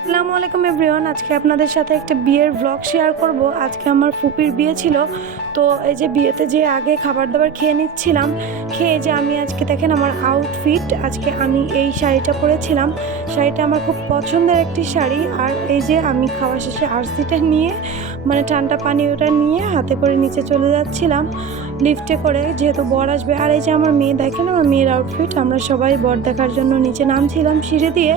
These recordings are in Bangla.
আসসালামু আলাইকুম এভরিওয়ান। আজকে আপনাদের সাথে একটা বিয়ের ব্লগ শেয়ার করব। আজকে আমার ফুপির বিয়ে ছিল, তো এই যে বিয়েতে যে আগে খাবার দাবার খেয়ে নিচ্ছিলাম, খেয়ে যে আমি আজকে দেখেন আমার আউটফিট, আজকে আমি এই শাড়িটা পরেছিলাম। শাড়িটা আমার খুব পছন্দের একটি শাড়ি। আর এই যে আমি খাওয়া শেষে আরসিটা নিয়ে, মানে ঠান্ডা পানি ওটা নিয়ে হাতে করে নিচে চলে যাচ্ছিলাম লিফটে করে, যেহেতু বর আসবে। আর এই যে আমার মেয়ে, দেখেন আমার মেয়ের আউটফিট। আমরা সবাই বর দেখার জন্য নিচে নামছিলাম সিঁড়ি দিয়ে।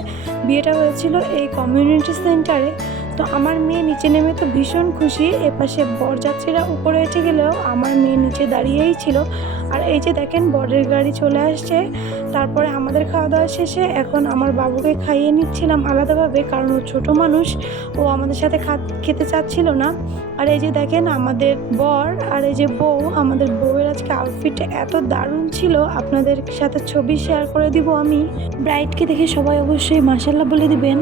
বিয়েটা হয়েছিল এই কমিউনিটি সেন্টারে। তো আমার মেয়ে নিচে নেমে তো ভীষণ খুশি। এপাশে বরযাত্রীরা উপরে উঠে গেলেও আমার মেয়ে নিচে দাঁড়িয়েই ছিল। আর এই যে দেখেন বরের গাড়ি চলে আসছে। তারপরে আমাদের খাওয়া দাওয়া শেষে এখন আমার বাবুকে খাইয়ে নিচ্ছিলাম আলাদাভাবে, কারণ ও ছোটো মানুষ, ও আমাদের সাথে খেতে চাচ্ছিল না। আর এই যে দেখেন আমাদের বর আর এই যে বউ, আমাদের বউয়ের আজকে আউটফিটটা এত দারুণ ছিল, আপনাদের সাথে ছবি শেয়ার করে দিব আমি। ব্রাইডকে দেখে সবাই অবশ্যই মাশাল্লাহ বলে দিবেন।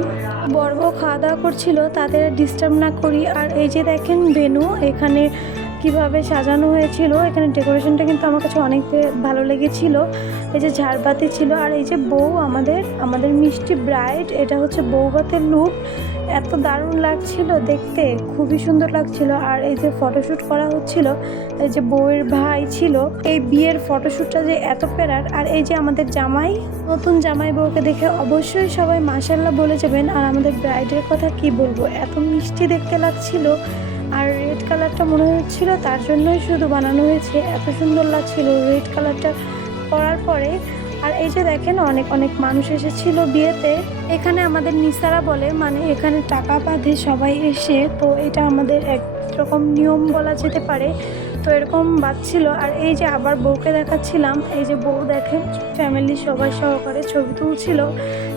বর বউ খাওয়া দাওয়া করছিল, তাদের ডিস্টার্ব না করি। আর এই যে দেখেন ভেন্যু এখানে কিভাবে সাজানো হয়েছিল, এখানে ডেকোরেশনটা কিন্তু আমার কাছে অনেক ভালো লেগেছিল। এই যে ঝাড়বাতি ছিল, আর এই যে বউ আমাদের মিষ্টি ব্রাইড, এটা হচ্ছে বউভাতের লুক। এত দারুণ লাগছিল দেখতে, খুবই সুন্দর লাগছিল। আর এই যে ফটোশ্যুট করা হচ্ছিল, এই যে বউয়ের ভাই ছিল। এই বিয়ের ফটোশ্যুটটা যে এত প্যারার। আর এই যে আমাদের জামাই, নতুন জামাই বউকে দেখে অবশ্যই সবাই মাশাল্লাহ বলে যাবেন। আর আমাদের ব্রাইডের কথা কি বলবো, এত মিষ্টি দেখতে লাগছিল। আর রেড কালারটা মনে হচ্ছিল তার জন্যই শুধু বানানো হয়েছে, এত সুন্দর লাগছিল রেড কালারটা পরার পরে। আর এই যে দেখেন অনেক অনেক মানুষ এসেছিল বিয়েতে। এখানে আমাদের নিসারা বলে, মানে এখানে টাকা বাঁধে সবাই এসে, তো এটা আমাদের একরকম নিয়ম বলা যেতে পারে। তো এরকম বাজছিল। আর এই যে আবার বউকে দেখাচ্ছিলাম, এই যে বউ দেখেন ফ্যামিলি সবাই সহকারে ছবি তুলছিল,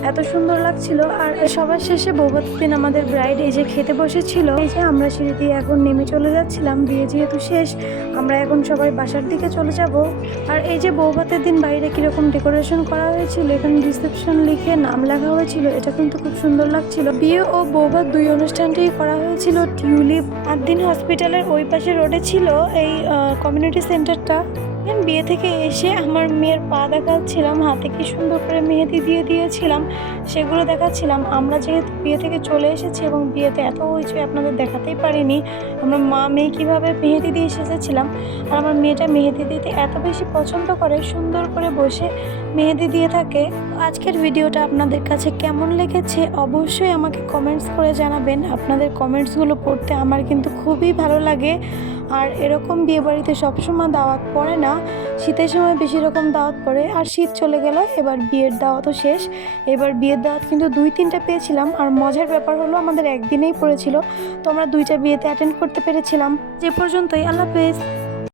এত সুন্দর লাগছিল। আর সবার শেষে বৌভাতের দিন আমাদের ব্রাইড এই যে খেতে বসেছিল। এই যে আমরা সিঁড়ি দিয়ে এখন নেমে চলে যাচ্ছিলাম, বিয়ে যেহেতু শেষ আমরা এখন সবাই বাসার দিকে চলে যাব। আর এই যে বৌভাতের দিন বাইরে কীরকম ডেকোরেশন করা হয়েছিল, এখানে রিসেপশন লিখে নাম লেখা হয়েছিল, এটা কিন্তু খুব সুন্দর লাগছিল। বিয়ে ও বৌভাত দুই অনুষ্ঠানটাই করা হয়েছিল টিউলিপ আদ্দিন হসপিটালের ওই পাশে রোডে ছিল এই কমিউনিটি সেন্টারটা। বিয়ে থেকে এসে আমার মেয়ের পা দেখাচ্ছিলাম, হাতে কি সুন্দর করে মেহেদি দিয়ে দিয়েছিলাম, সেগুলো দেখাচ্ছিলাম। আমরা যেহেতু বিয়ে থেকে চলে এসেছি এবং বিয়েতে এত হয়েছে আপনাদের দেখাতেই পারিনি, আমরা মা মেয়ে কীভাবে মেহেদি দিয়ে এসেছিলাম। আর আমার মেয়েটা মেহেদি দিতে এত বেশি পছন্দ করে, সুন্দর করে বসে মেহেদি দিয়ে থাকে। আজকের ভিডিওটা আপনাদের কাছে কেমন লেগেছে অবশ্যই আমাকে কমেন্টস করে জানাবেন। আপনাদের কমেন্টসগুলো পড়তে আমার কিন্তু খুবই ভালো লাগে। আর এরকম বিয়েবাড়িতে সবসময় দাওয়াত পড়ে না, শীতের সময় বেশি রকম দাওয়াত পড়ে। আর শীত চলে গেল, এবার বিয়ের দাওয়াতও শেষ। এবার বিয়ের দাওয়াত কিন্তু 2-3টা পেয়েছিলাম। আর মজার ব্যাপার হলো আমাদের একদিনেই পড়েছিল, তো আমরা 2টা বিয়েতে অ্যাটেন্ড করতে পেরেছিলাম। যে পর্যন্তই, আল্লাহ হাফেজ।